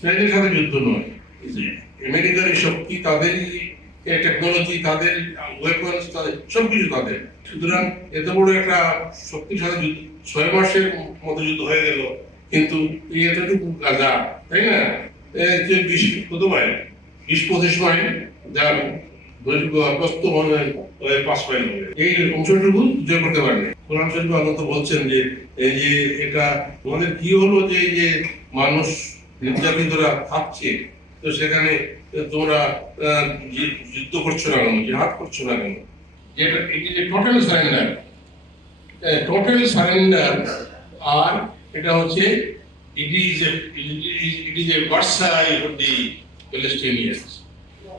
ইসরায়েলের সাথে যুদ্ধ নয়। আমেরিকার এই শক্তি তাদের টেকনোলজি তাদের ওয়েপন্স তাদের সবকিছু তাদের। সুতরাং এত বড় একটা শক্তিশালী যুদ্ধ, ছয় মাসের মতো যুদ্ধ হয়ে গেল, কিন্তু এই এতটুকু গাজা, তাই না? যে বিশ, কত মাইল? বিশ পঁচিশ মাইল যার প্রস্ত মনে পাঁচ মাইল হবে। এই অংশটুকু জয় করতে পারেনি কোরআন শরীফ আল্লাহ তো বলছেন যে, এই যে এটা তোমাদের কি হলো যে, এই যে মানুষ নির্যাতিতরা থাকছে, তো সেখানে তোমরা যুদ্ধ করছ না কেন? জিহাদ করছ না কেন? টোটাল সারেন্ডার টোটাল সারেন্ডার আর এটা হচ্ছে it is it is a Versailles for the Palestinians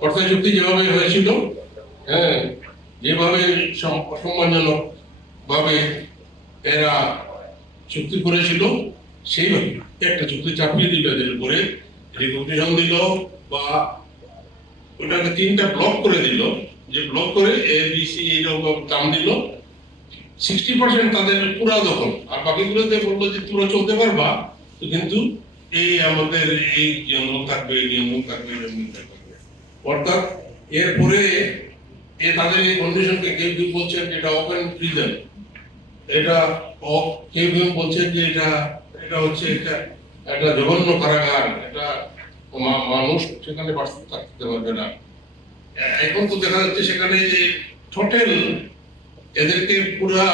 অর্থাৎ চুক্তি যেভাবে হয়েছিল হ্যাঁ যেভাবে সম- অসম্মানজনক ভাবে এরা চুক্তি করেছিল সেইভাবে একটা চুক্তি চাপিয়ে দিল এদের উপরে। রিকগনিশন দিল বা ওটাকে তিনটা ব্লক করে দিল, যে ব্লক করে এ বি সি এইরকম দাম দিল। সিক্সটি পার্সেন্ট তাদের পুরা দখল। আর বাকিগুলোতে বলল যে তোমরা চলতে পারবা কিন্তু এই আমাদের এই নিয়ম থাকবে নিয়ম থাকবে, এই থাকবে। অর্থাৎ এরপরে এ তাদের এই কন্ডিশনকে কেউ কেউ বলছেন এটা ওপেন প্রিজন এটা কেউ কেউ বলছেন যে এটা এটা হচ্ছে একটা একটা জঘন্য কারাগার এটা মানুষ সেখানে বাস্তব থাকতে পারবে না। এখন তো দেখা যাচ্ছে সেখানে যে টোটাল এদেরকে পুরা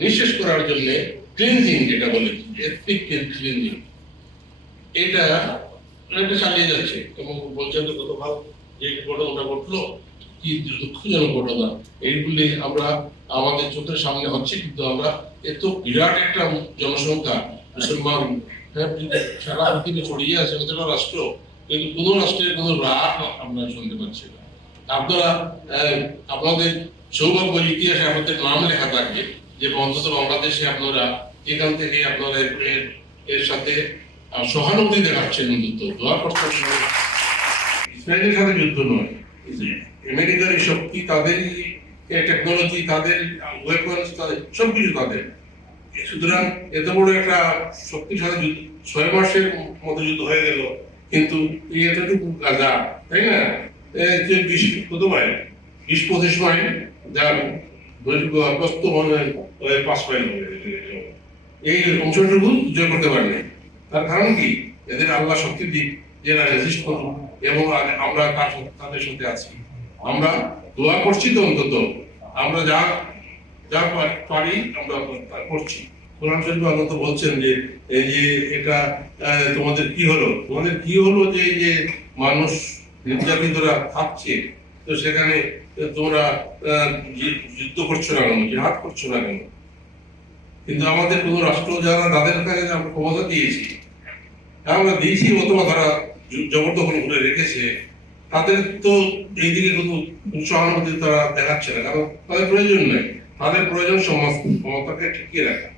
নিঃশেষ করার জন্য ক্লিনজিং যেটা বলে এথনিক ক্লিনজিং এটা এটা চালিয়ে যাচ্ছে। এবং বলছেন তো কত ভালো যে ঘটনাটা ঘটলো? কি দুঃখজনক ঘটনা। এইগুলি আমরা আমাদের চোখের সামনে হচ্ছে কিন্তু আমরা এত বিরাট একটা জনসংখ্যা। মুসলমান হ্যাঁ, সারা পৃথিবী ছড়িয়ে আছে একটা রাষ্ট্র? কিন্তু কোনো রাষ্ট্রের কোনো রাগ আমরা শুনতে পাচ্ছি না। আপনারা আপনাদের সৌভাগ্য ইতিহাসে আমাদের নাম লেখা থাকবে যে অন্তত বাংলাদেশে আপনারা এখান থেকে আপনারা এর- সাথে সহানুভূতি দেখাচ্ছেন অন্তত। দোয়া ইসরায়েলের সাথে যুদ্ধ নয়। আমেরিকার এই শক্তি তাদের টেকনোলজি তাদের ওয়েপন্স তাদের সবকিছু তাদের। সুতরাং এত বড় একটা শক্তিশালী যুদ্ধ, ছয় মাসের মতো যুদ্ধ হয়ে গেল, কিন্তু এই এতটুকু গাজা, তাই না? বিশ, কত মাইল? বিশ, পঁচিশ মাইল? যার হয় পাঁচ মাইল এই অংশটুকু জয় করতে পারেনি তার কারণ কি? এদের আল্লাহ শক্তি দিক যে এরা রেজিস্ট করুন এবং আমরা তাদের সাথে আছি। আমরা দোয়া করছি তো অন্তত। আমরা যা আমরা করছি। কোরআন শরীফ আল্লাহ তো বলছেন যে যে এটা তোমাদের কি হলো? তোমাদের কি হলো যে যে মানুষ নির্যাতিতরা থাকছে তো সেখানে তোমরা যুদ্ধ করছ না কেন? জিহাদ করছ না কেন? কিন্তু আমাদের কোনো রাষ্ট্র যারা তাদের কাছে আমরা ক্ষমতা দিয়েছি আমরা দিয়েছি অথবা তারা জবরদখল করে রেখেছে, তাদের তো এইদিকে কোনো সহানুভূতি তারা দেখাচ্ছে না, কারণ তাদের প্রয়োজন নেই। তাদের প্রয়োজন সমাজ ক্ষমতাকে টিকিয়ে রাখা।